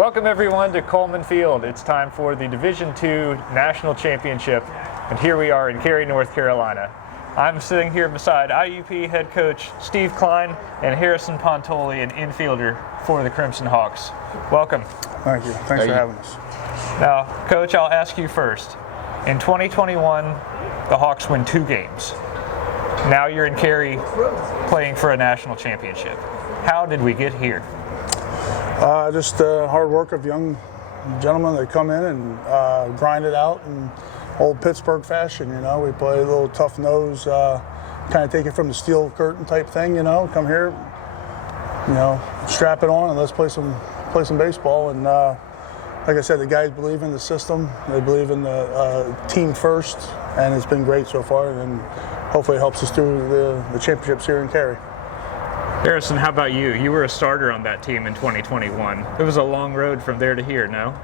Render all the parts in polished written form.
Welcome everyone to Coleman Field. It's time for the Division II National Championship, and here we are in Cary, North Carolina. I'm sitting here beside IUP head coach Steve Klein and Harrison Pontoli, an infielder for the Crimson Hawks. Welcome. Thank you. Thanks for having us. Now, Coach, I'll ask you first. In 2021, the Hawks win 2 games. Now you're in Cary playing for a national championship. How did we get here? Just hard work of young gentlemen that come in and grind it out in old Pittsburgh fashion. You know, we play a little tough nose, kind of take it from the steel curtain type thing. You know, come here, you know, strap it on and let's play some baseball. And like I said, the guys believe in the system. They believe in the team first, and it's been great so far. And hopefully, it helps us through the championships here in Cary. Harrison, how about you? You were a starter on that team in 2021. It was a long road from there to here, no?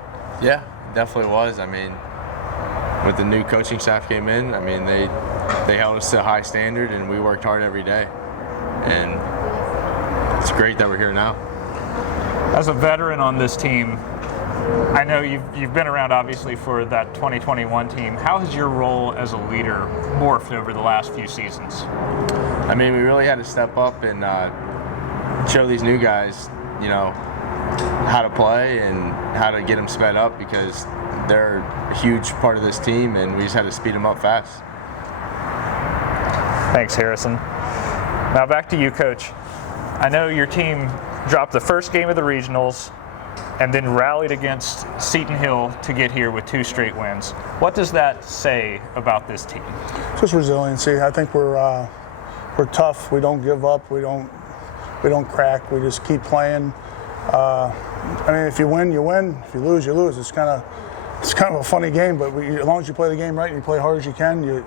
Yeah, definitely was. I mean, with the new coaching staff came in, I mean, they held us to a high standard, and we worked hard every day. And it's great that we're here now. As a veteran on this team, I know you've been around obviously for that 2021 team. How has your role as a leader morphed over the last few seasons? I mean, we really had to step up and show these new guys, you know, how to play and how to get them sped up, because they're a huge part of this team, and we just had to speed them up fast. Thanks, Harrison. Now back to you, Coach. I know your team dropped the first game of the regionals and then rallied against Seton Hill to get here with 2 straight wins. What does that say about this team? Just resiliency. I think we're tough. We don't give up. We don't crack. We just keep playing. I mean, if you win, you win. If you lose, you lose. It's kind of a funny game, but as long as you play the game right and you play hard as you can, you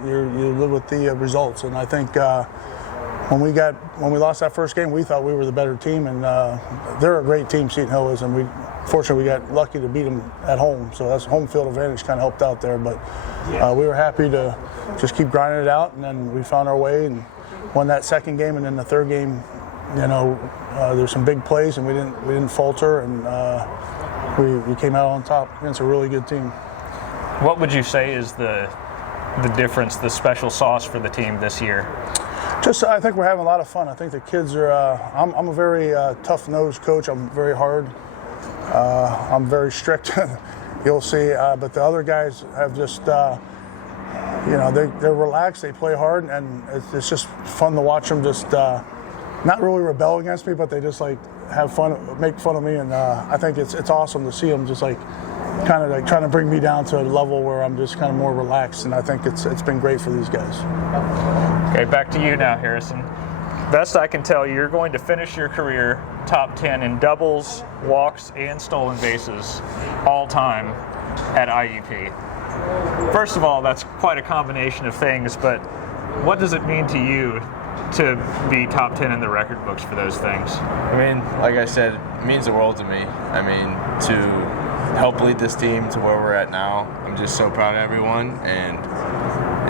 live with the results. And I think when we lost that first game, we thought we were the better team, and they're a great team, Seton Hill is, and fortunately we got lucky to beat them at home. So that's home field advantage kind of helped out there. But we were happy to just keep grinding it out, and then we found our way and won that second game, and then the third game, you know, there's some big plays, and we didn't falter, and we came out on top against a really good team. What would you say is the difference, the special sauce for the team this year? Just, I think we're having a lot of fun. I think the kids are. I'm a very tough-nosed coach. I'm very hard. I'm very strict. You'll see. But the other guys have just. You know, they're relaxed, they play hard, and it's just fun to watch them just not really rebel against me, but they just like have fun, make fun of me, and I think it's awesome to see them just like kind of like trying to bring me down to a level where I'm just kind of more relaxed, and I think it's been great for these guys. Okay, back to you now, Harrison. Best I can tell, you're going to finish your career top 10 in doubles, walks, and stolen bases all time at IUP. First of all, that's quite a combination of things, but what does it mean to you to be top 10 in the record books for those things? I mean, like I said, it means the world to me. I mean, to help lead this team to where we're at now, I'm just so proud of everyone, and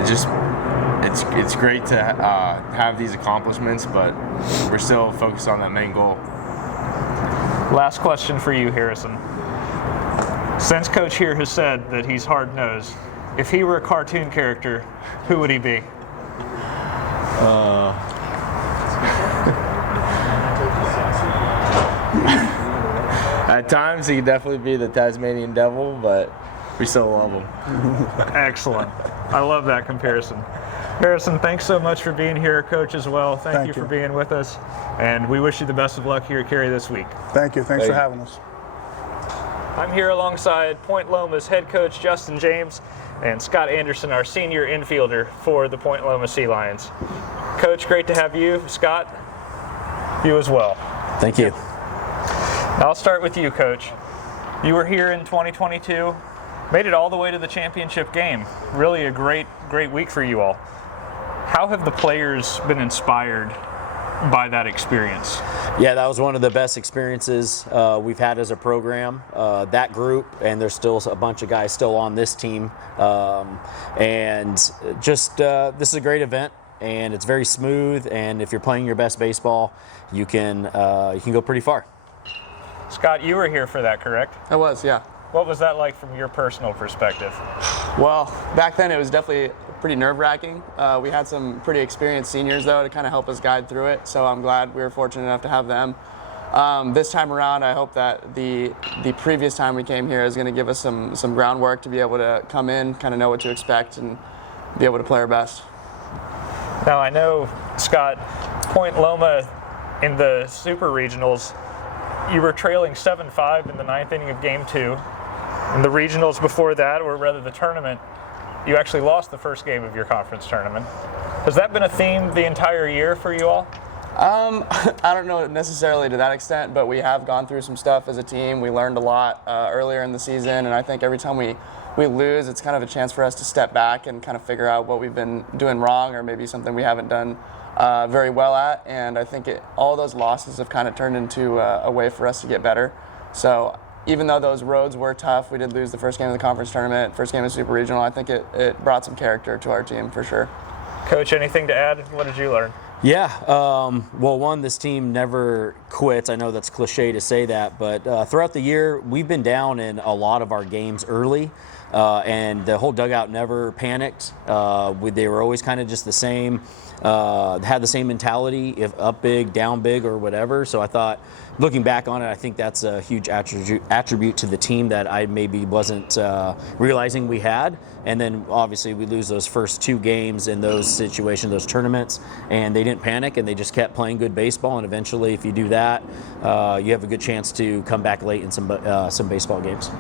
it's great to have these accomplishments, but we're still focused on that main goal. Last question for you, Harrison. Since Coach here has said that he's hard-nosed, if he were a cartoon character, who would he be? At times, he could definitely be the Tasmanian Devil, but we still love him. Excellent. I love that comparison. Harrison, thanks so much for being here, Coach, as well. Thank you for being with us, and we wish you the best of luck here at Cary this week. Thank you. Thanks for having us. I'm here alongside Point Loma's head coach, Justin James, and Scott Anderson, our senior infielder for the Point Loma Sea Lions. Coach, great to have you. Scott, you as well. Thank you. I'll start with you, Coach. You were here in 2022, made it all the way to the championship game. Really a great week for you all. How have the players been inspired by that experience? Yeah, that was one of the best experiences we've had as a program. That group, and there's still a bunch of guys still on this team. And just this is a great event, and it's very smooth. And if you're playing your best baseball, you can go pretty far. Scott, you were here for that, correct? I was, yeah. What was that like from your personal perspective? Well, back then it was definitely pretty nerve-wracking. We had some pretty experienced seniors, though, to kind of help us guide through it, so I'm glad we were fortunate enough to have them. This time around, I hope that the previous time we came here is going to give us some groundwork to be able to come in, kind of know what to expect, and be able to play our best. Now, I know, Scott, Point Loma in the Super Regionals, you were trailing 7-5 in the 9th inning of Game 2. In the regionals before that, or rather the tournament, you actually lost the first game of your conference tournament. Has that been a theme the entire year for you all? I don't know necessarily to that extent, but we have gone through some stuff as a team. We learned a lot earlier in the season, and I think every time we lose, it's kind of a chance for us to step back and kind of figure out what we've been doing wrong, or maybe something we haven't done very well at. And I think all those losses have kind of turned into a way for us to get better. So even though those roads were tough, we did lose the first game of the conference tournament, first game of Super Regional. I think it brought some character to our team for sure. Coach, anything to add? What did you learn? Yeah, well, one, this team never quits. I know that's cliche to say that, but throughout the year, we've been down in a lot of our games early, and the whole dugout never panicked. They were always kind of just the same, had the same mentality, if up big, down big, or whatever. So I thought, looking back on it, I think that's a huge attribute to the team that I maybe wasn't realizing we had. And then obviously we lose those first 2 games in those situations, those tournaments, and they didn't panic and they just kept playing good baseball. And eventually, if you do that, you have a good chance to come back late in some baseball games.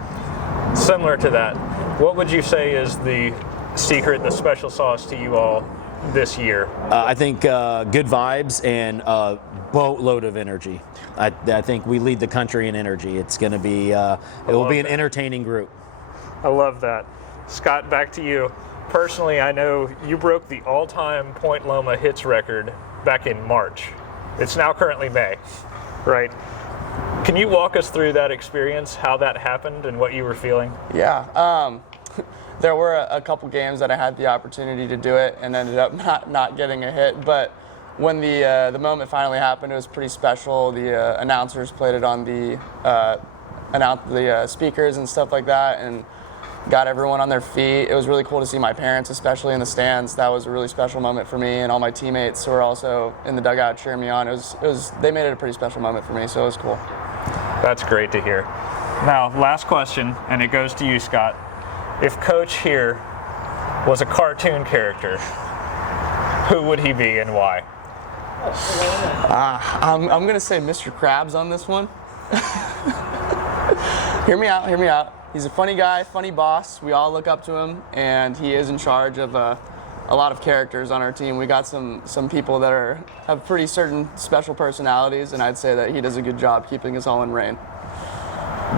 Similar to that, what would you say is the secret, the special sauce to you all this year? I think good vibes and a boatload of energy. I think we lead the country in energy. It's going to be, it will be an entertaining group. I love that. Scott, back to you. Personally, I know you broke the all-time Point Loma hits record back in March. It's now currently May, right? Can you walk us through that experience, how that happened, and what you were feeling? Yeah. There were a couple games that I had the opportunity to do it and ended up not getting a hit. But when the moment finally happened, it was pretty special. The announcers played it on the speakers and stuff like that, and got everyone on their feet. It was really cool to see my parents, especially in the stands. That was a really special moment for me, and all my teammates who were also in the dugout cheering me on. They made it a pretty special moment for me, so it was cool. That's great to hear. Now, last question, and it goes to you, Scott. If Coach here was a cartoon character, who would he be and why? I'm going to say Mr. Krabs on this one. Hear me out. He's a funny guy, funny boss. We all look up to him, and he is in charge of a lot of characters on our team. We got some people that have pretty certain special personalities, and I'd say that he does a good job keeping us all in rein.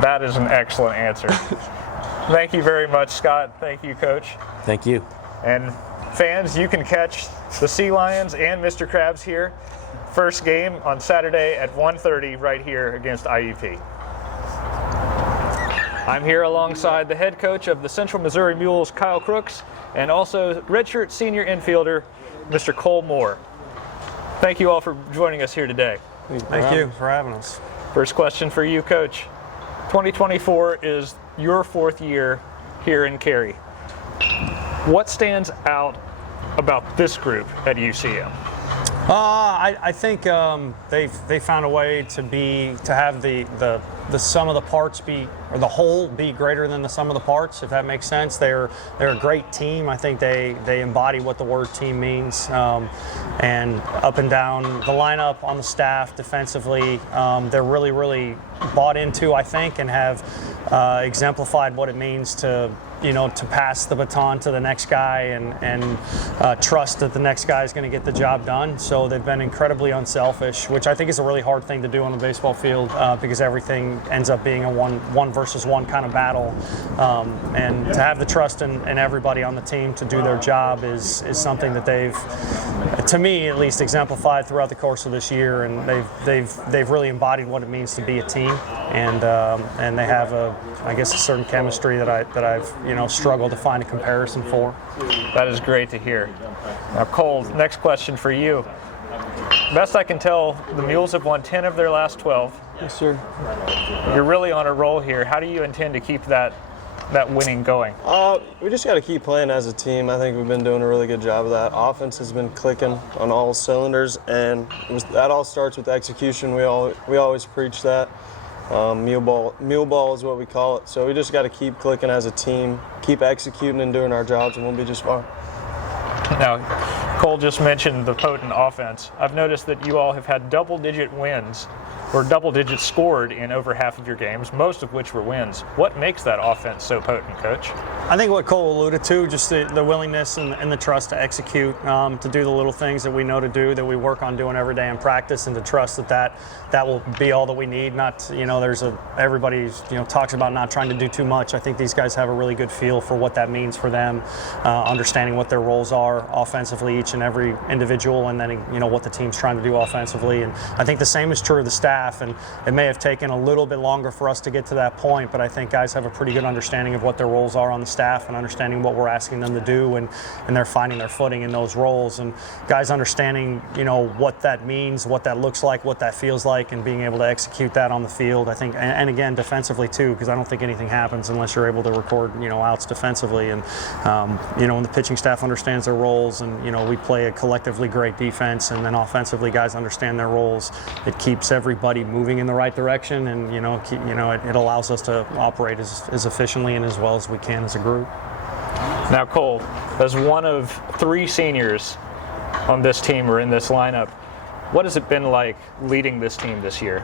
That is an excellent answer. Thank you very much, Scott. Thank you, Coach. Thank you. And fans, you can catch the Sea Lions and Mr. Krabs here. First game on Saturday at 1:30 right here against IUP. I'm here alongside the head coach of the Central Missouri Mules, Kyle Crooks, and also redshirt senior infielder, Mr. Cole Moore. Thank you all for joining us here today. Thank you for having us. First question for you, Coach. 2024 is your 4th year here in Cary. What stands out about this group at UCM? I think they found a way to have the sum of the parts be, or the whole be greater than the sum of the parts, if that makes sense. They're a great team. I think they embody what the word team means, and up and down the lineup, on the staff, defensively, they're really bought into, I think, and have exemplified what it means to pass the baton to the next guy and trust that the next guy is going to get the job done. So they've been incredibly unselfish, which I think is a really hard thing to do on a baseball field, because everything ends up being a one versus one kind of battle. And to have the trust in everybody on the team to do their job is something that they've, to me at least, exemplified throughout the course of this year. And they've really embodied what it means to be a team. And they have a certain chemistry that I've struggled to find a comparison for. That is great to hear. Now, Cole, next question for you. Best I can tell, the Mules have won 10 of their last 12. Yes, sir. You're really on a roll here. How do you intend to keep that winning going? We just got to keep playing as a team. I think we've been doing a really good job of that. Offense has been clicking on all cylinders, and that all starts with execution. We always preach that. Mule ball is what we call it. So we just got to keep clicking as a team, keep executing and doing our jobs, and we'll be just fine. Now, Cole just mentioned the potent offense. I've noticed that you all have had double-digit wins or double-digit scored in over half of your games, most of which were wins. What makes that offense so potent, Coach? I think what Cole alluded to, just the willingness and the trust to execute, to do the little things that we know to do, that we work on doing every day in practice, and to trust that will be all that we need. Not, everybody talks about not trying to do too much. I think these guys have a really good feel for what that means for them, understanding what their roles are offensively, each and every individual, and then what the team's trying to do offensively. And I think the same is true of the staff. And it may have taken a little bit longer for us to get to that point, but I think guys have a pretty good understanding of what their roles are on the staff and understanding what we're asking them to do, and they're finding their footing in those roles. And guys understanding, what that means, what that looks like, what that feels like, and being able to execute that on the field. I think, and again, defensively too, because I don't think anything happens unless you're able to record, outs defensively. And, when the pitching staff understands their roles, and, we play a collectively great defense, and then offensively guys understand their roles, it keeps everybody moving in the right direction, and it allows us to operate as efficiently and as well as we can as a group. Now, Cole, as one of 3 seniors on this team or in this lineup, what has it been like leading this team this year?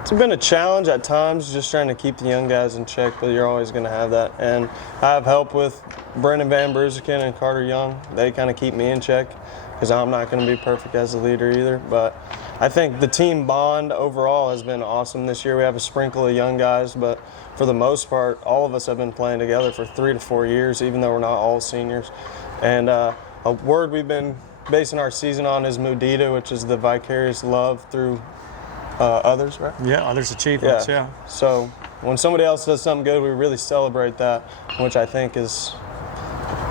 It's been a challenge at times, just trying to keep the young guys in check, but you're always going to have that. And I have help with Brendan Van Bruziken and Carter Young. They kind of keep me in check, because I'm not going to be perfect as a leader either. But I think the team bond overall has been awesome this year. We have a sprinkle of young guys, but for the most part, all of us have been playing together for 3 to 4 years, even though we're not all seniors. And a word we've been basing our season on is mudita, which is the vicarious love through others, right? Yeah, others' achievements, yeah. So when somebody else does something good, we really celebrate that, which I think is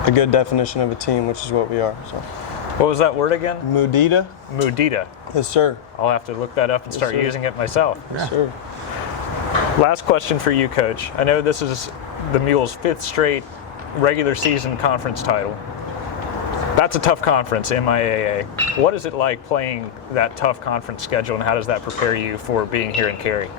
a good definition of a team, which is what we are. So. What was that word again? Mudita. Mudita. Yes, sir. I'll have to look that up and start using it myself. Yes, sir. Last question for you, Coach. I know this is the Mules' 5th straight regular season conference title. That's a tough conference, MIAA. What is it like playing that tough conference schedule, and how does that prepare you for being here in Cary?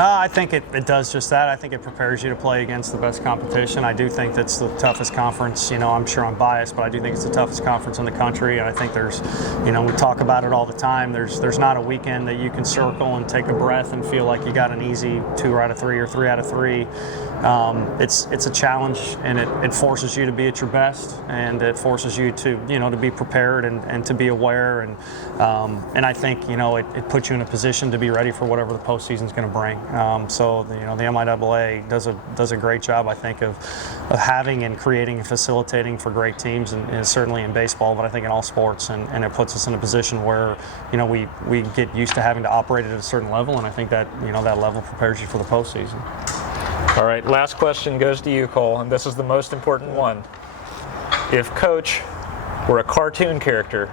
I think it does just that. I think it prepares you to play against the best competition. I do think that's the toughest conference. I'm sure I'm biased, but I do think it's the toughest conference in the country. And I think there's, we talk about it all the time. There's not a weekend that you can circle and take a breath and feel like you got an easy 2 out of 3 or 3 out of 3. It's a challenge, and it forces you to be at your best, and it forces you to to be prepared and to be aware, and I think it puts you in a position to be ready for whatever the postseason's going to bring. So the MIAA does a great job, I think, of having and creating and facilitating for great teams, and certainly in baseball, but I think in all sports, and it puts us in a position where we get used to having to operate at a certain level, and I think that that level prepares you for the postseason. All right, last question goes to you, Cole, and this is the most important one. If Coach were a cartoon character,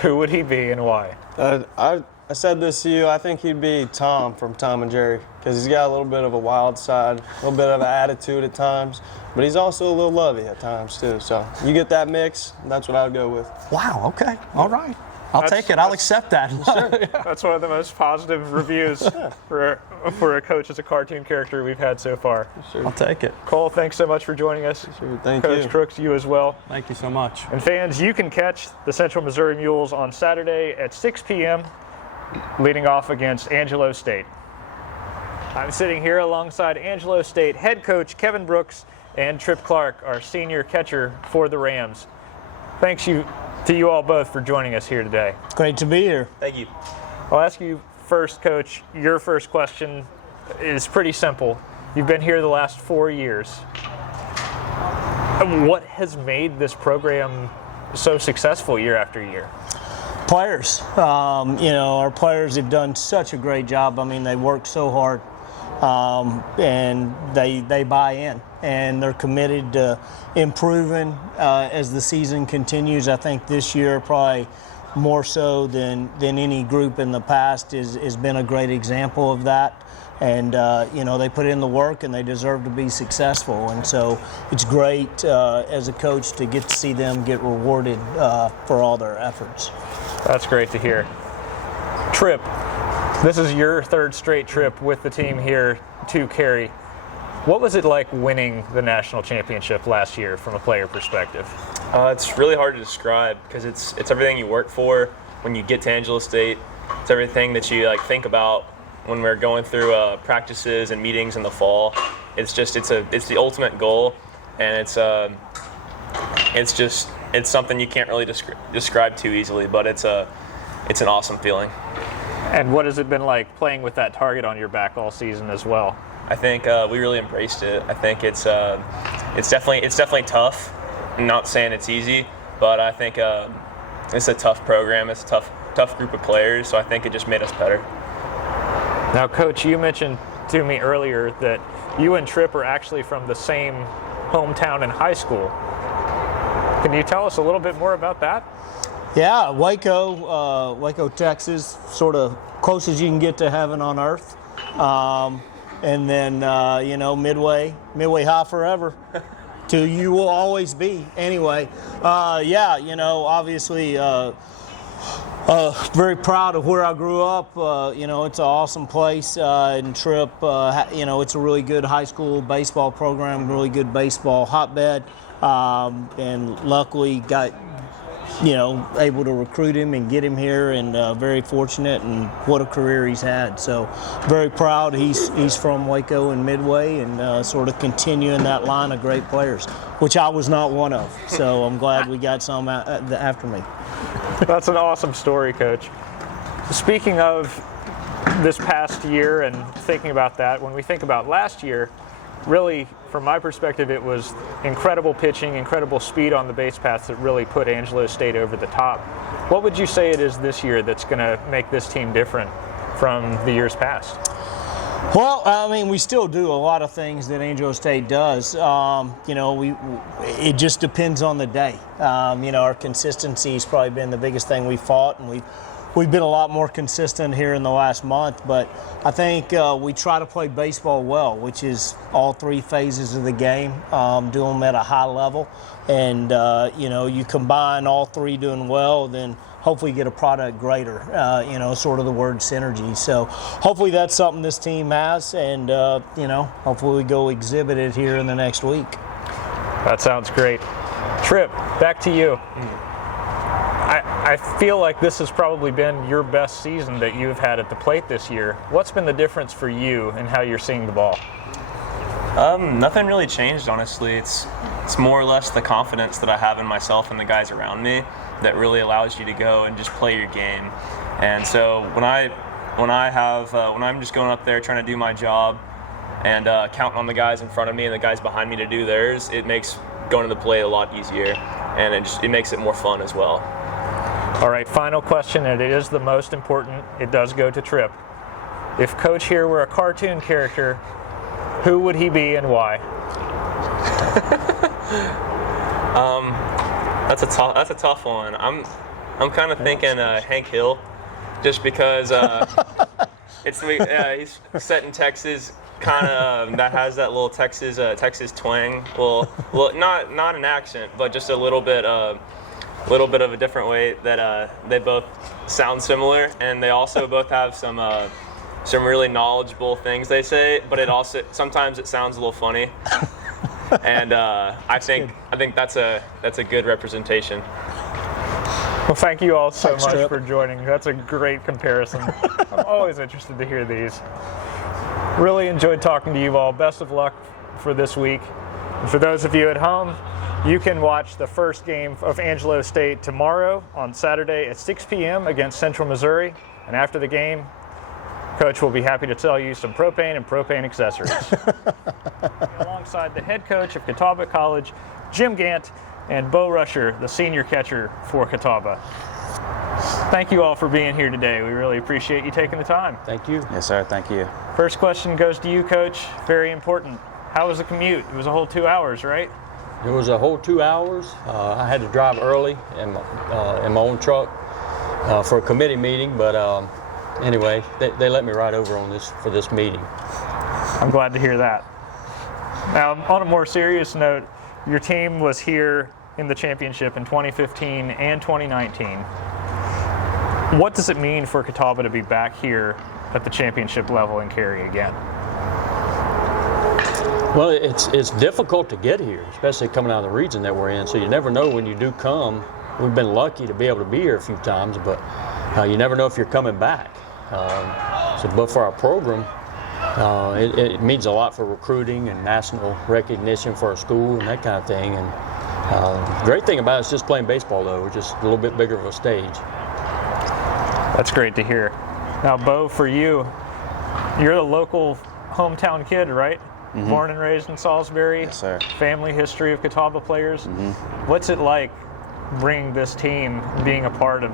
who would he be and why? I said this to you. I think he'd be Tom from Tom and Jerry, because he's got a little bit of a wild side, a little bit of an attitude at times, but he's also a little lovey at times too. So you get that mix, that's what I would go with. Wow, okay, all right. I'll take it. I'll accept that. Sure. That's one of the most positive reviews for a coach as a cartoon character we've had so far. Sure. I'll take it. Cole, thanks so much for joining us. Sure. Thank Coach you. Crooks, you as well. Thank you so much. And fans, you can catch the Central Missouri Mules on Saturday at 6 p.m. leading off against Angelo State. I'm sitting here alongside Angelo State head coach Kevin Brooks and Trip Clark, our senior catcher for the Rams. Thanks to you all both for joining us here today. Great to be here. Thank you. I'll ask you first, Coach. Your first question is pretty simple. You've been here the last 4 years. What has made this program so successful year after year? Players. Our players have done such a great job. I mean, they work so hard, and they buy in, and they're committed to improving as the season continues. I think this year probably more so than any group in the past has been a great example of that. And they put in the work and they deserve to be successful. And so it's great as a coach to get to see them get rewarded for all their efforts. That's great to hear. Trip, this is your third straight trip with the team here to Cary. What was it like winning the national championship last year from a player perspective? It's really hard to describe because it's everything you work for when you get to Angelo State. It's everything that you think about when we're going through practices and meetings in the fall. It's the ultimate goal, and it's something you can't really describe too easily, but it's an awesome feeling. And what has it been like playing with that target on your back all season as well? I think we really embraced it. I think it's definitely tough. I'm not saying it's easy, but I think it's a tough program. It's a tough group of players, so I think it just made us better. Now, Coach, you mentioned to me earlier that you and Tripp are actually from the same hometown in high school. Can you tell us a little bit more about that? Yeah, Waco, Texas, sort of close as you can get to heaven on earth. And then, Midway High forever. To you will always be. Anyway, obviously, very proud of where I grew up. It's an awesome place. And Tripp, it's a really good high school baseball program, really good baseball hotbed. And luckily got, able to recruit him and get him here, and very fortunate, and what a career he's had. So very proud he's from Waco and Midway, and sort of continuing that line of great players, which I was not one of. So I'm glad we got some after me. That's an awesome story, Coach. Speaking of this past year and thinking about that, when we think about last year, really, from my perspective, it was incredible pitching, incredible speed on the base paths that really put Angelo State over the top. What would you say it is this year that's going to make this team different from the years past? Well, we still do a lot of things that Angelo State does. It just depends on the day. Our consistency has probably been the biggest thing we fought, and we've been a lot more consistent here in the last month. But I think we try to play baseball well, which is all three phases of the game, do them at a high level. And, you combine all three doing well, then hopefully get a product greater, sort of the word synergy. So hopefully that's something this team has, and, hopefully we go exhibit it here in the next week. That sounds great. Tripp, back to you. I feel like this has probably been your best season that you've had at the plate this year. What's been the difference for you in how you're seeing the ball? Nothing really changed, honestly. It's more or less the confidence that I have in myself and the guys around me that really allows you to go and just play your game. And so when I'm just going up there trying to do my job and counting on the guys in front of me and the guys behind me to do theirs, it makes going to the plate a lot easier, and it makes it more fun as well. All right, final question, and it is the most important. It does go to Tripp. If Coach here were a cartoon character, who would he be and why? That's a tough one. I'm kind of thinking Hank Hill, just because he's set in Texas, kind of that has that little Texas twang. Well, not an accent, but just a little bit of a different way that they both sound similar, and they also both have some really knowledgeable things they say, but sometimes it sounds a little funny. And I think that's a good representation. Well, thank you all so Thanks, much Tripp. for joining. That's a great comparison. I'm always interested to hear these. Really enjoyed talking to you all. Best of luck for this week. And for those of you at home, you can watch the first game of Angelo State tomorrow on Saturday at 6 p.m. against Central Missouri. And after the game, Coach will be happy to sell you some propane and propane accessories. Alongside the head coach of Catawba College, Jim Gant, and Bo Rusher, the senior catcher for Catawba. Thank you all for being here today. We really appreciate you taking the time. Thank you. Yes, sir. Thank you. First question goes to you, Coach. Very important. How was the commute? It was a whole 2 hours, right? It was a whole 2 hours. I had to drive early in my own truck. for a committee meeting, but anyway, they let me ride over on this for this meeting. I'm glad to hear that. Now, on a more serious note, your team was here in the championship in 2015 and 2019. What does it mean for Catawba to be back here at the championship level in Cary again? Well, it's difficult to get here, especially coming out of the region that we're in. So you never know when you do come. We've been lucky to be able to be here a few times, but you never know if you're coming back. But for our program, it means a lot for recruiting and national recognition for our school and that kind of thing. And the great thing about it is just playing baseball, though. We're just a little bit bigger of a stage. That's great to hear. Now, Bo, for you, you're the local hometown kid, right? Mm-hmm. Born and raised in Salisbury. Yes, sir. Family history of Catawba players. Mm-hmm. What's it like bringing this team, being a part of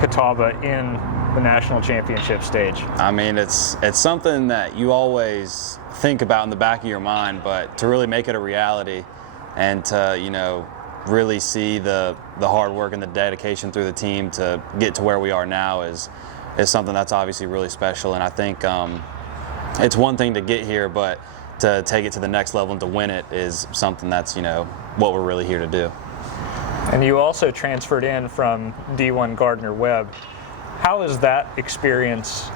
Catawba in the national championship stage? I mean, it's something that you always think about in the back of your mind, but to really make it a reality and to, really see the hard work and the dedication through the team to get to where we are now is something that's obviously really special. And I think it's one thing to get here, but to take it to the next level and to win it is something that's, what we're really here to do. And you also transferred in from D1 Gardner-Webb. How is that experience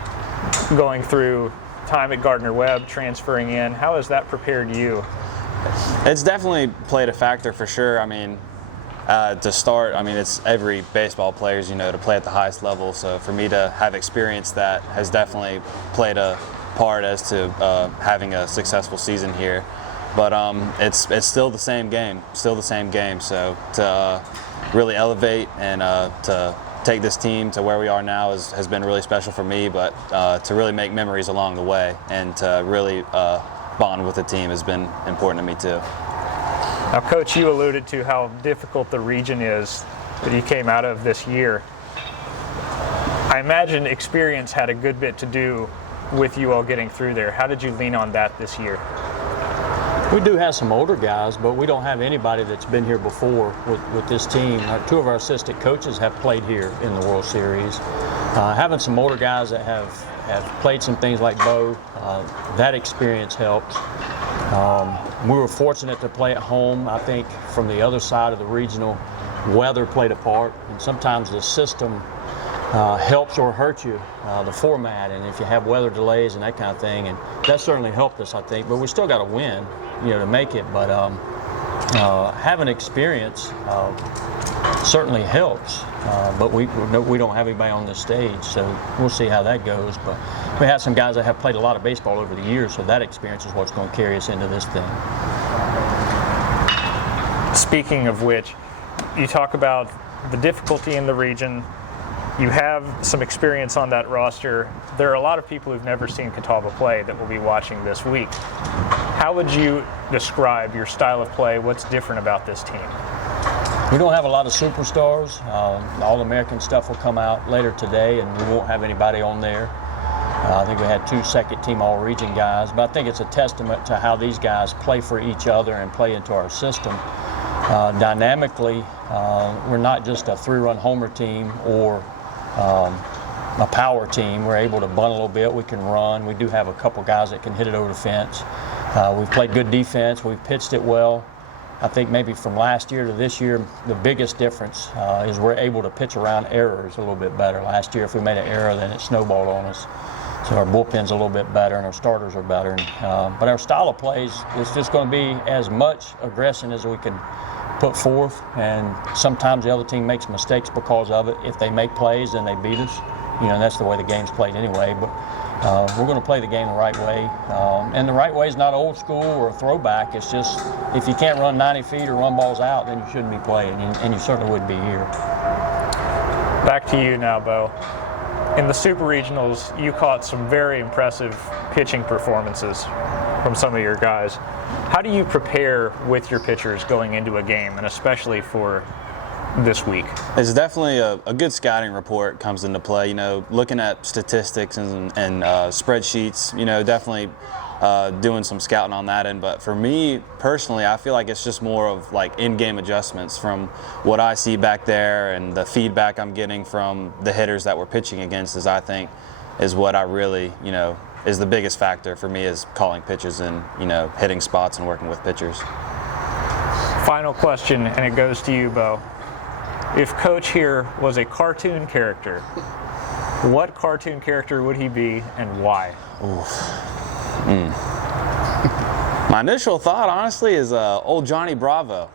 going through time at Gardner-Webb, transferring in? How has that prepared you? It's definitely played a factor for sure. I mean, to start, it's every baseball player's, to play at the highest level. So for me to have experienced that has definitely played a part as to having a successful season here. But it's still the same game, So to really elevate and to take this team to where we are now has been really special for me. But to really make memories along the way and to really bond with the team has been important to me too. Now, Coach, you alluded to how difficult the region is that you came out of this year. I imagine experience had a good bit to do with you all getting through there. How did you lean on that this year? We do have some older guys, but we don't have anybody that's been here before with this team. Two of our assistant coaches have played here in the World Series. Having some older guys that have played some things like Bo, that experience helped. We were fortunate to play at home. I think from the other side of the regional, weather played a part, and sometimes the system helps or hurts you, the format, and if you have weather delays and that kind of thing, and that certainly helped us, I think. But we still got to win, to make it. But having experience certainly helps. But we don't have anybody on this stage, so we'll see how that goes. But we have some guys that have played a lot of baseball over the years, so that experience is what's going to carry us into this thing. Speaking of which, you talk about the difficulty in the region. You have some experience on that roster. There are a lot of people who've never seen Catawba play that will be watching this week. How would you describe your style of play? What's different about this team? We don't have a lot of superstars. All-American stuff will come out later today, and we won't have anybody on there. I think we had 2 second-team All-Region guys, but I think it's a testament to how these guys play for each other and play into our system. Dynamically, we're not just a 3-run homer team or a power team. We're able to bunt a little bit. We can run. We do have a couple guys that can hit it over the fence. We've played good defense. We've pitched it well. I think maybe from last year to this year, the biggest difference is we're able to pitch around errors a little bit better. Last year, if we made an error, then it snowballed on us. So our bullpen's a little bit better and our starters are better. But our style of plays is just going to be as much aggression as we can put forth. And sometimes the other team makes mistakes because of it. If they make plays, then they beat us. That's the way the game's played anyway. But we're going to play the game the right way. And the right way is not old school or a throwback. It's just if you can't run 90 feet or run balls out, then you shouldn't be playing. And you certainly wouldn't be here. Back to you now, Bo. In the Super Regionals, you caught some very impressive pitching performances from some of your guys. How do you prepare with your pitchers going into a game, and especially for this week? It's definitely a good scouting report comes into play. Looking at statistics and spreadsheets, definitely doing some scouting on that end. But for me personally, I feel like it's just more of like in-game adjustments from what I see back there and the feedback I'm getting from the hitters that we're pitching against is I think is what I really, is the biggest factor for me is calling pitches and, hitting spots and working with pitchers. Final question, and it goes to you, Bo. If Coach here was a cartoon character, what cartoon character would he be and why? My initial thought, honestly, is old Johnny Bravo.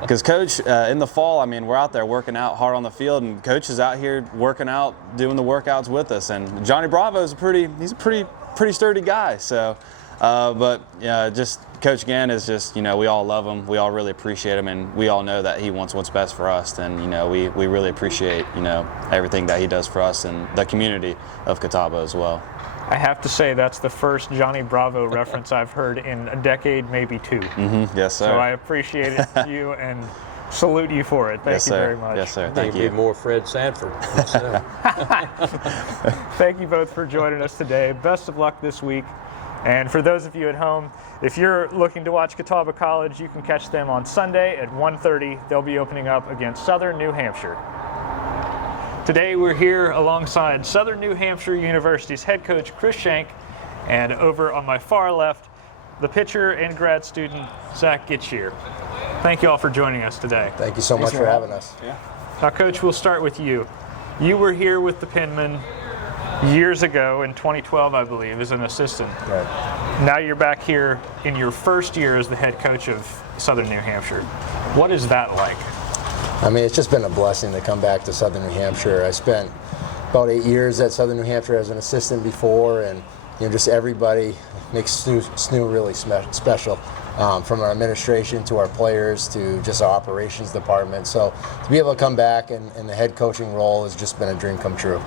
Because Coach, in the fall, we're out there working out hard on the field, and Coach is out here working out, doing the workouts with us. And Johnny Bravo is he's a pretty sturdy guy. So, but just Coach Gann is just, we all love him, we all really appreciate him, and we all know that he wants what's best for us. And we really appreciate everything that he does for us and the community of Catawba as well. I have to say that's the first Johnny Bravo reference I've heard in a decade, maybe two. Mm-hmm. Yes, sir. So I appreciate you and salute you for it. Thank you very much. Yes, sir. Thank you. Maybe more Fred Sanford. Thank you both for joining us today. Best of luck this week. And for those of you at home, if you're looking to watch Catawba College, you can catch them on Sunday at 1:30. They'll be opening up against Southern New Hampshire. Today we're here alongside Southern New Hampshire University's head coach Chris Shank, and over on my far left, the pitcher and grad student Zach Gitscheer. Thank you all for joining us today. Thank you so much for having us. Yeah. Now, Coach, we'll start with you. You were here with the Penmen years ago in 2012, I believe, as an assistant. Right. Now you're back here in your first year as the head coach of Southern New Hampshire. What is that like? It's just been a blessing to come back to Southern New Hampshire. I spent about 8 years at Southern New Hampshire as an assistant before, and just everybody makes SNU really special, from our administration to our players to just our operations department. So to be able to come back and the head coaching role has just been a dream come true.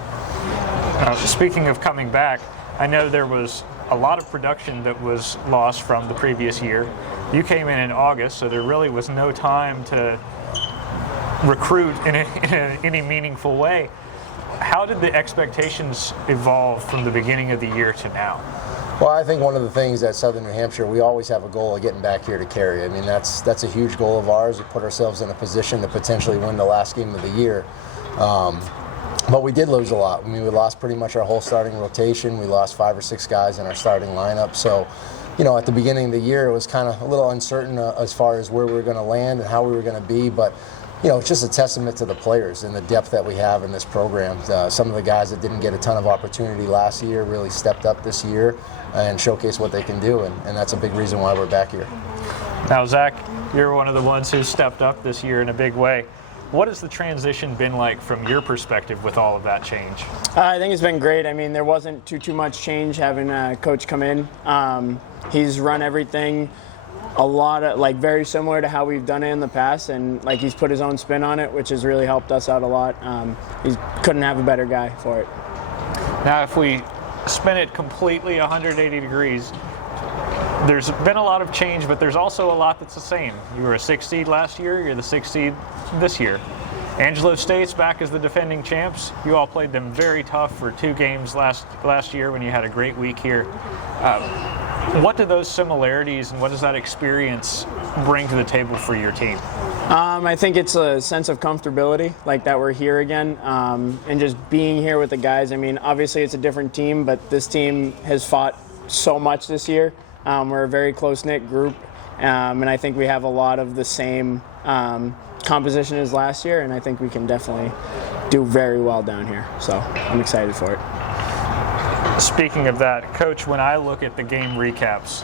Speaking of coming back, I know there was a lot of production that was lost from the previous year. You came in August, so there really was no time to recruit in any meaningful way. How did the expectations evolve from the beginning of the year to now? Well, I think one of the things at Southern New Hampshire, we always have a goal of getting back here to Cary. That's a huge goal of ours. We put ourselves in a position to potentially win the last game of the year. But we did lose a lot. We lost pretty much our whole starting rotation. We lost 5 or 6 guys in our starting lineup. So, at the beginning of the year, it was kind of a little uncertain as far as where we were going to land and how we were going to be. But it's just a testament to the players and the depth that we have in this program. Some of the guys that didn't get a ton of opportunity last year really stepped up this year and showcased what they can do, and that's a big reason why we're back here. Now, Zach, you're one of the ones who stepped up this year in a big way. What has the transition been like from your perspective with all of that change? I think it's been great. There wasn't too much change having Coach come in. He's run everything a lot of very similar to how we've done it in the past, and he's put his own spin on it, which has really helped us out a lot. He couldn't have a better guy for it. Now, if we spin it completely 180 degrees, there's been a lot of change, but there's also a lot that's the same. You were a 6th seed last year, you're the 6th seed this year. Angelo State's back as the defending champs. You all played them very tough for 2 games last year when you had a great week here. What do those similarities and what does that experience bring to the table for your team? I think it's a sense of comfortability, that we're here again, and just being here with the guys. Obviously it's a different team, but this team has fought so much this year. We're a very close-knit group, and I think we have a lot of the same composition as last year, and I think we can definitely do very well down here. So I'm excited for it. Speaking of that, Coach, when I look at the game recaps,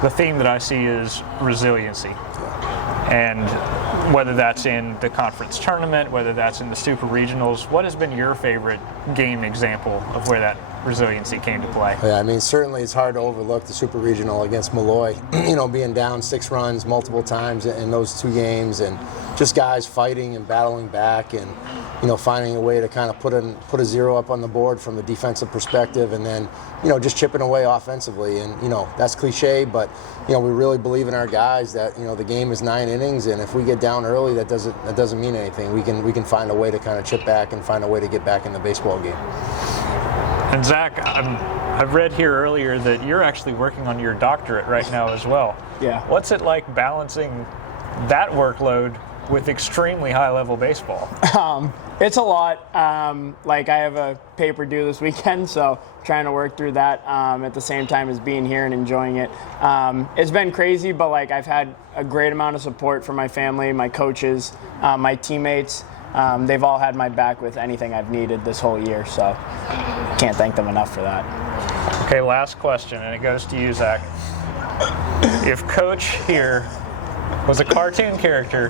the theme that I see is resiliency. And whether that's in the conference tournament, whether that's in the super regionals, what has been your favorite game example of where that resiliency came to play? Yeah, certainly it's hard to overlook the super regional against Malloy, being down 6 runs multiple times in those 2 games, and just guys fighting and battling back and, finding a way to kind of put a 0 up on the board from the defensive perspective, and then, just chipping away offensively. And, that's cliche, but, we really believe in our guys that, the game is 9 innings, and if we get down early, that doesn't mean anything. We can find a way to kind of chip back and find a way to get back in the baseball game. And Zach, I've read here earlier that you're actually working on your doctorate right now as well. Yeah. What's it like balancing that workload with extremely high-level baseball? It's a lot. Like I have a paper due this weekend, so trying to work through that at the same time as being here and enjoying it. It's been crazy, but like I've had a great amount of support from my family, my coaches, my teammates. They've all had my back with anything I've needed this whole year, so can't thank them enough for that. Okay, last question, and it goes to you, Zach. If Coach here was a cartoon character,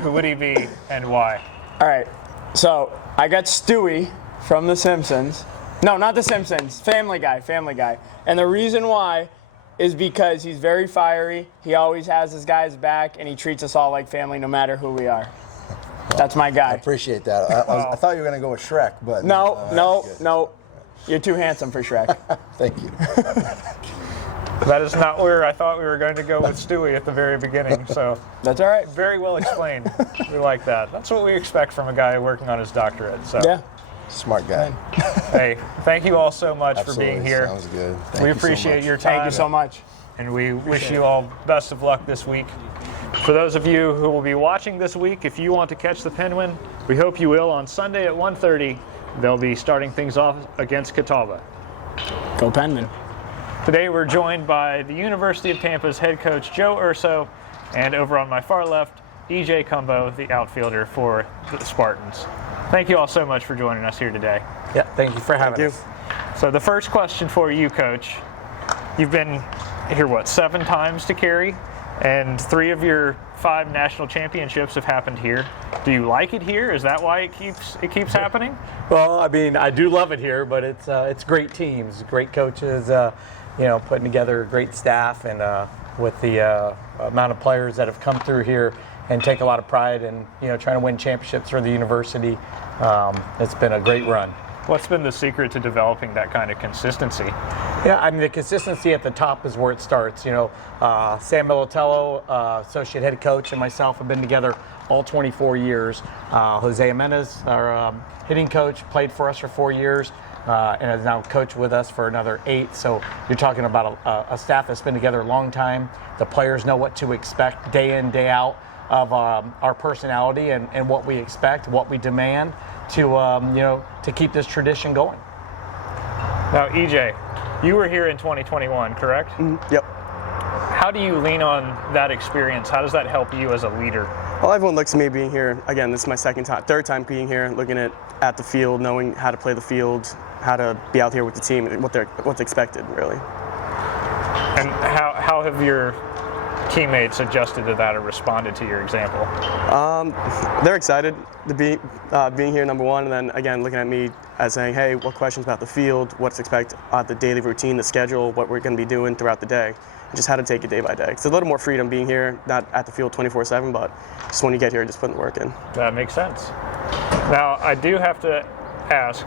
who would he be and why? All right, so I got Stewie from The Simpsons. No, not The Simpsons, Family Guy. And the reason why is because he's very fiery, he always has his guys back, and he treats us all like family no matter who we are. That's my guy. I appreciate that. I thought you were going to go with Shrek, but No. You're too handsome for Shrek. Thank you. That is not where I thought we were going to go with Stewie at the very beginning, so That's all right. very well explained. We like that. That's what we expect from a guy working on his doctorate. So. Yeah. Smart guy. Hey, thank you all so much for being here. Sounds good. We appreciate your time. Thank you so much. And we wish you all best of luck this week. For those of you who will be watching this week, if you want to catch the Penguin, we hope you will on Sunday at 1:30. They'll be starting things off against Catawba. Go Penman. Today we're joined by the University of Tampa's head coach Joe Urso, and over on my far left, E.J. Cumbo, the outfielder for the Spartans. Thank you all so much for joining us here today. Yeah, thank you for having us. So the first question for you, Coach. You've been here, 7 times to Cary, and 3 of your 5 national championships have happened here. Do you like it here? Is that why it keeps happening? Well, I mean, I do love it here, but it's great teams, great coaches, putting together a great staff, and with the amount of players that have come through here and take a lot of pride in trying to win championships for the university. It's been a great run. What's been the secret to developing that kind of consistency? Yeah, I mean, the consistency at the top is where it starts. Sam Militello, associate head coach, and myself have been together all 24 years. Jose Jimenez, our hitting coach, played for us for 4 years and has now coached with us for another 8. So you're talking about a staff that's been together a long time. The players know what to expect day in, day out of our personality and what we expect, what we demand to keep this tradition going. Now, EJ, you were here in 2021, correct? Yep. How do you lean on that experience? How does that help you as a leader? Well, everyone looks at me being here. Again, this is my third time being here, looking at the field, knowing how to play the field, how to be out here with the team, what's expected, really. And how have your teammates adjusted to that or responded to your example? They're excited to be being here, number one, and then again looking at me as saying, hey, what questions about the field, what's expected, the daily routine, the schedule, what we're going to be doing throughout the day, and just how to take it day by day. It's a little more freedom being here, not at the field 24/7, but just when you get here, just putting the work in. That makes sense. Now, I do have to ask,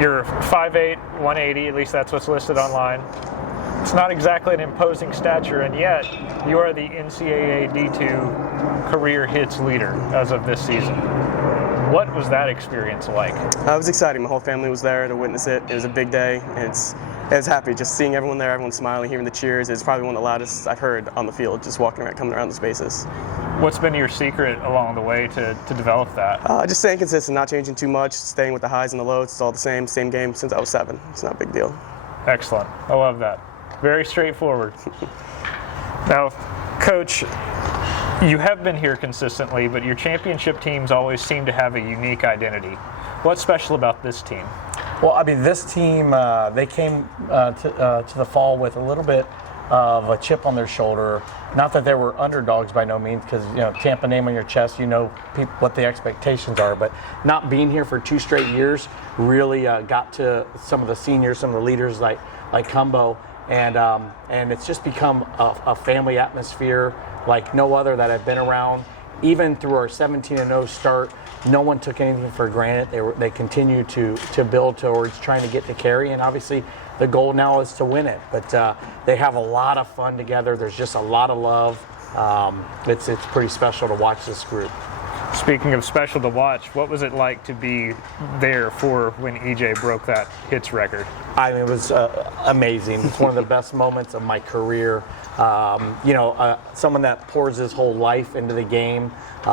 you're 5'8", 180, at least that's what's listed online. It's not exactly an imposing stature, and yet you are the NCAA D2 career hits leader as of this season. What was that experience like? It was exciting. My whole family was there to witness it. It was a big day, and it was happy just seeing everyone there, everyone smiling, hearing the cheers. It's probably one of the loudest I've heard on the field, just walking around, coming around the spaces. What's been your secret along the way to develop that? Just staying consistent, not changing too much, staying with the highs and the lows. It's all the same game since I was 7. It's not a big deal. Excellent. I love that. Very straightforward. Now, Coach, you have been here consistently, but your championship teams always seem to have a unique identity. What's special about this team? Well, I mean, this team, they came to the fall with a little bit of a chip on their shoulder. Not that they were underdogs by no means, because, Tampa name on your chest, what the expectations are. But not being here for 2 straight years really got to some of the seniors, some of the leaders like Cumbo. And it's just become a family atmosphere like no other that I've been around. Even through our 17-0 start, no one took anything for granted. They continue to build towards trying to get to Cary, and obviously the goal now is to win it. But they have a lot of fun together. There's just a lot of love. It's pretty special to watch this group. Speaking of special to watch, what was it like to be there for when EJ broke that hits record? I mean, it was amazing. It's one of the best moments of my career. Someone that pours his whole life into the game.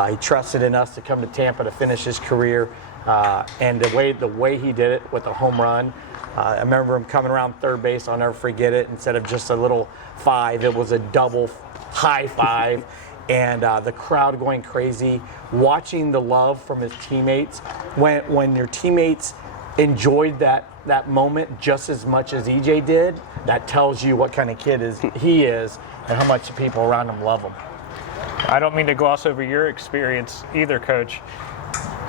He trusted in us to come to Tampa to finish his career, and the way he did it with a home run. I remember him coming around third base. I'll never forget it. Instead of just a little 5, it was a double high 5. And the crowd going crazy, watching the love from his teammates. When your teammates enjoyed that moment just as much as EJ did, that tells you what kind of kid he is and how much the people around him love him. I don't mean to gloss over your experience either, Coach.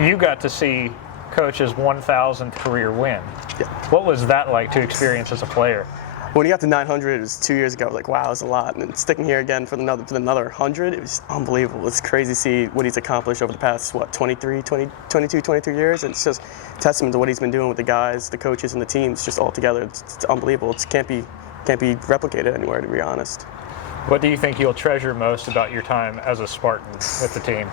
You got to see Coach's 1,000th career win. Yeah. What was that like to experience as a player? When he got to 900, it was 2 years ago. I was like, wow, that's a lot. And then sticking here again for another 100, it was unbelievable. It's crazy to see what he's accomplished over the past, 23 years. And it's just testament to what he's been doing with the guys, the coaches, and the teams just all together. It's unbelievable. It can't be replicated anywhere, to be honest. What do you think you'll treasure most about your time as a Spartan with the team?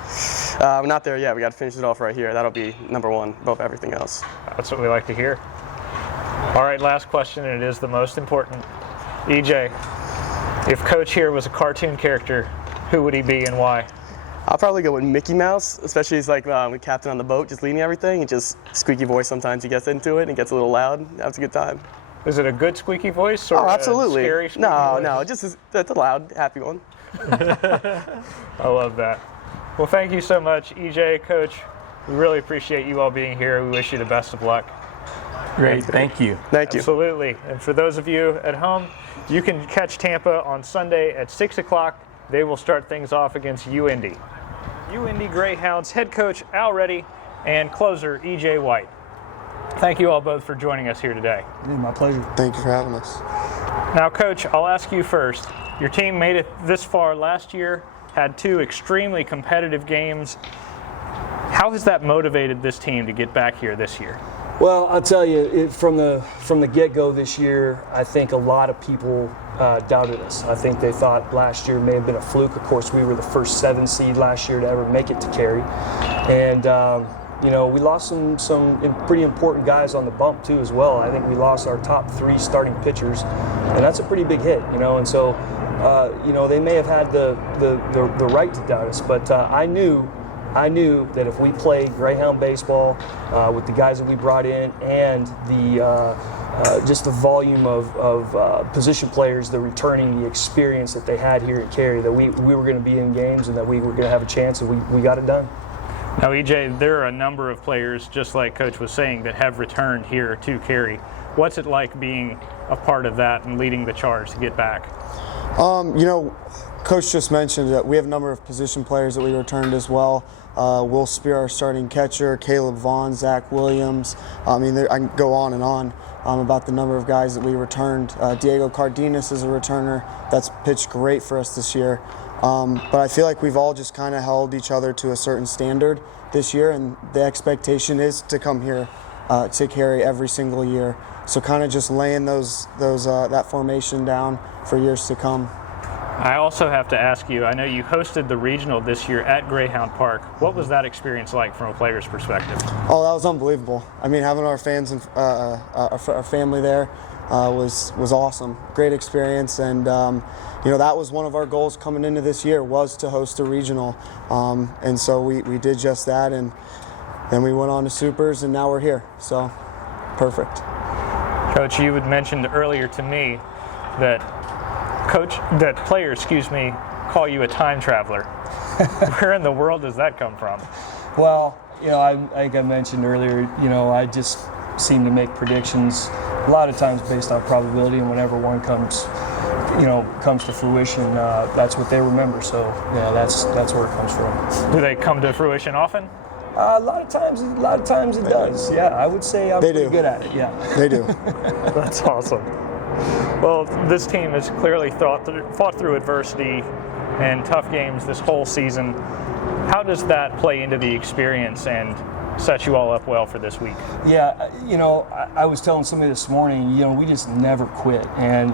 We're not there yet. We got to finish it off right here. That'll be number one above everything else. That's what we like to hear. All right, last question, and it is the most important. EJ, if Coach here was a cartoon character, who would he be and why? I'll probably go with Mickey Mouse, especially he's like the captain on the boat, just leading everything. And just squeaky voice sometimes he gets into it and gets a little loud. That's a good time. Is it a good squeaky voice or absolutely. A scary squeaky voice? No, just a loud, happy one. I love that. Well, thank you so much, EJ, Coach. We really appreciate you all being here. We wish you the best of luck. Great, thank you. Thank you. Absolutely. And for those of you at home, you can catch Tampa on Sunday at 6 o'clock. They will start things off against UIndy. UIndy Greyhounds head coach Al Reddy and closer EJ White. Thank you all both for joining us here today. My pleasure. Thank you for having us. Now, Coach, I'll ask you first. Your team made it this far last year, had 2 extremely competitive games. How has that motivated this team to get back here this year? Well, I'll tell you, from the get-go this year, I think a lot of people doubted us. I think they thought last year may have been a fluke. Of course, we were the first 7 seed last year to ever make it to Cary. And, we lost some pretty important guys on the bump, too, as well. I think we lost our top 3 starting pitchers, and that's a pretty big hit, And so, they may have had the right to doubt us, but I knew that if we played Greyhound baseball with the guys that we brought in and just the volume of position players, the returning, the experience that they had here at Cary, that we were going to be in games and that we were going to have a chance, and we got it done. Now, EJ, there are a number of players, just like Coach was saying, that have returned here to Cary. What's it like being a part of that and leading the charge to get back? Coach just mentioned that we have a number of position players that we returned as well. Will Spear, our starting catcher, Caleb Vaughn, Zach Williams. I can go on and on about the number of guys that we returned. Diego Cardenas is a returner that's pitched great for us this year. But I feel like we've all just kind of held each other to a certain standard this year, and the expectation is to come here to Cary every single year. So kind of just laying that formation down for years to come. I also have to ask you, I know you hosted the regional this year at Greyhound Park. What was that experience like from a player's perspective? Oh, that was unbelievable. Having our fans and our family there was awesome. Great experience, and that was one of our goals coming into this year, was to host a regional, and so we did just that, and then we went on to Supers, and now we're here. So, perfect. Coach, you had mentioned earlier to me that players call you a time traveler. Where in the world does that come from? Well, like I mentioned earlier, I just seem to make predictions a lot of times based on probability, and whenever one comes to fruition, that's what they remember. So, that's where it comes from. Do they come to fruition often? A lot of times it does. Yeah, I would say I'm pretty good at it. Yeah, they do. That's awesome. Well, this team has clearly fought through adversity and tough games this whole season. How does that play into the experience and set you all up well for this week? Yeah, I was telling somebody this morning, we just never quit. And,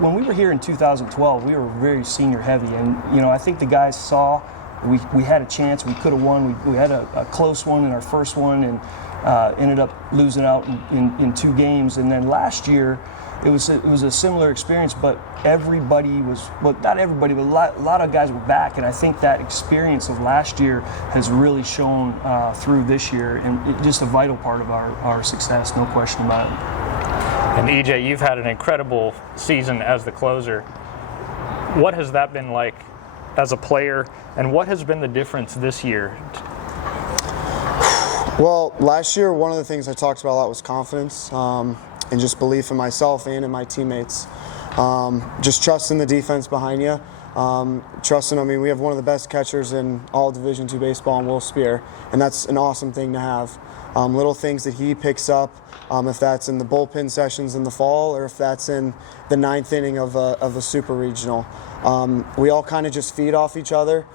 when we were here in 2012, we were very senior heavy. And, I think the guys saw we had a chance. We could have won. We had a close one in our first one, and ended up losing out in 2 games. And then last year, it was a similar experience, but everybody was, well, not everybody, but a lot of guys were back, and I think that experience of last year has really shown through this year, and just a vital part of our success, no question about it. And EJ, you've had an incredible season as the closer. What has that been like as a player, and what has been the difference this year? Well, last year, one of the things I talked about a lot was confidence. And just belief in myself and in my teammates. Just trusting the defense behind you. Trusting, I mean, we have one of the best catchers in all Division II baseball in Will Spear, and that's an awesome thing to have. Little things that he picks up, if that's in the bullpen sessions in the fall or if that's in the 9th inning of a super regional. We all kind of just feed off each other.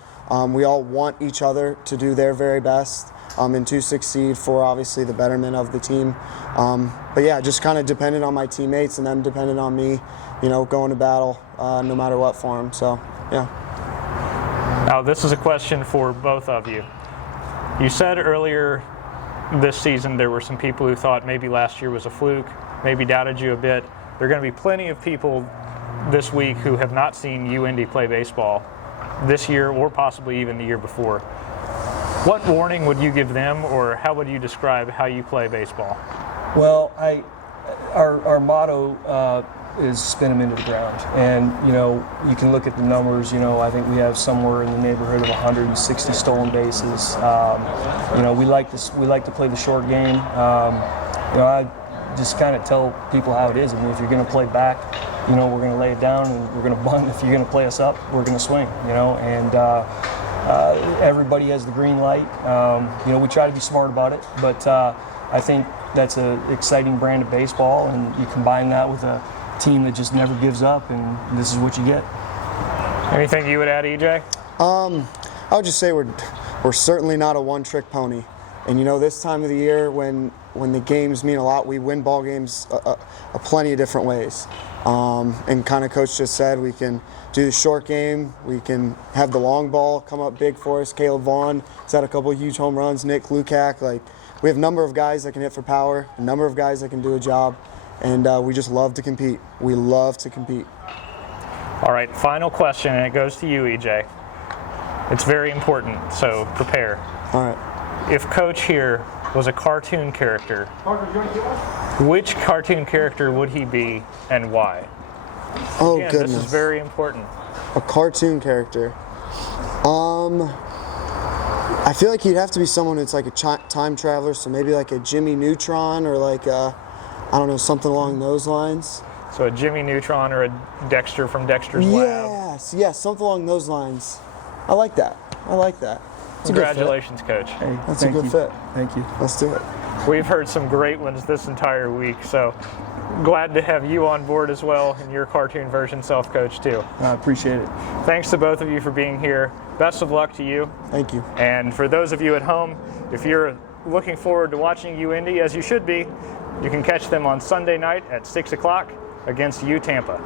We all want each other to do their very best. And to succeed for obviously the betterment of the team. But yeah, just kind of dependent on my teammates and them dependent on me, going to battle no matter what for them. So, yeah. Now, this is a question for both of you. You said earlier this season there were some people who thought maybe last year was a fluke, maybe doubted you a bit. There are going to be plenty of people this week who have not seen UIndy play baseball this year or possibly even the year before. What warning would you give them, or how would you describe how you play baseball? Well, our motto is spin them into the ground, and you can look at the numbers. I think we have somewhere in the neighborhood of 160 stolen bases. We like to play the short game. I just kind of tell people how it is. I mean, if you're going to play back, we're going to lay it down and we're going to bunt. If you're going to play us up, we're going to swing. And everybody has the green light. We try to be smart about it, but I think that's an exciting brand of baseball, and you combine that with a team that just never gives up, and this is what you get. Anything you would add, EJ? I would just say we're certainly not a one-trick pony. And this time of the year when the games mean a lot, we win ball games a plenty of different ways. And kind of coach just said, we can do the short game, we can have the long ball come up big for us. Caleb Vaughn has had a couple of huge home runs. Nick Lukac, we have a number of guys that can hit for power, a number of guys that can do a job, and we just love to compete. We love to compete. All right, final question, and it goes to you, EJ. It's very important, so prepare. All right. If Coach here was a cartoon character, which cartoon character would he be and why? Oh, Again, goodness. This is very important. A cartoon character. I feel like he'd have to be someone that's like a time traveler, so maybe like a Jimmy Neutron or like I don't know, something along those lines. So a Jimmy Neutron or a Dexter from Dexter's Lab. Yes, something along those lines. I like that. Congratulations, Coach. Hey, That's a good fit. Thank you. Let's do it. We've heard some great ones this entire week, so glad to have you on board as well and your cartoon version self-coach too. I appreciate it. Thanks to both of you for being here. Best of luck to you. Thank you. And for those of you at home, if you're looking forward to watching UIndy, as you should be, you can catch them on Sunday night at 6 o'clock against UTampa.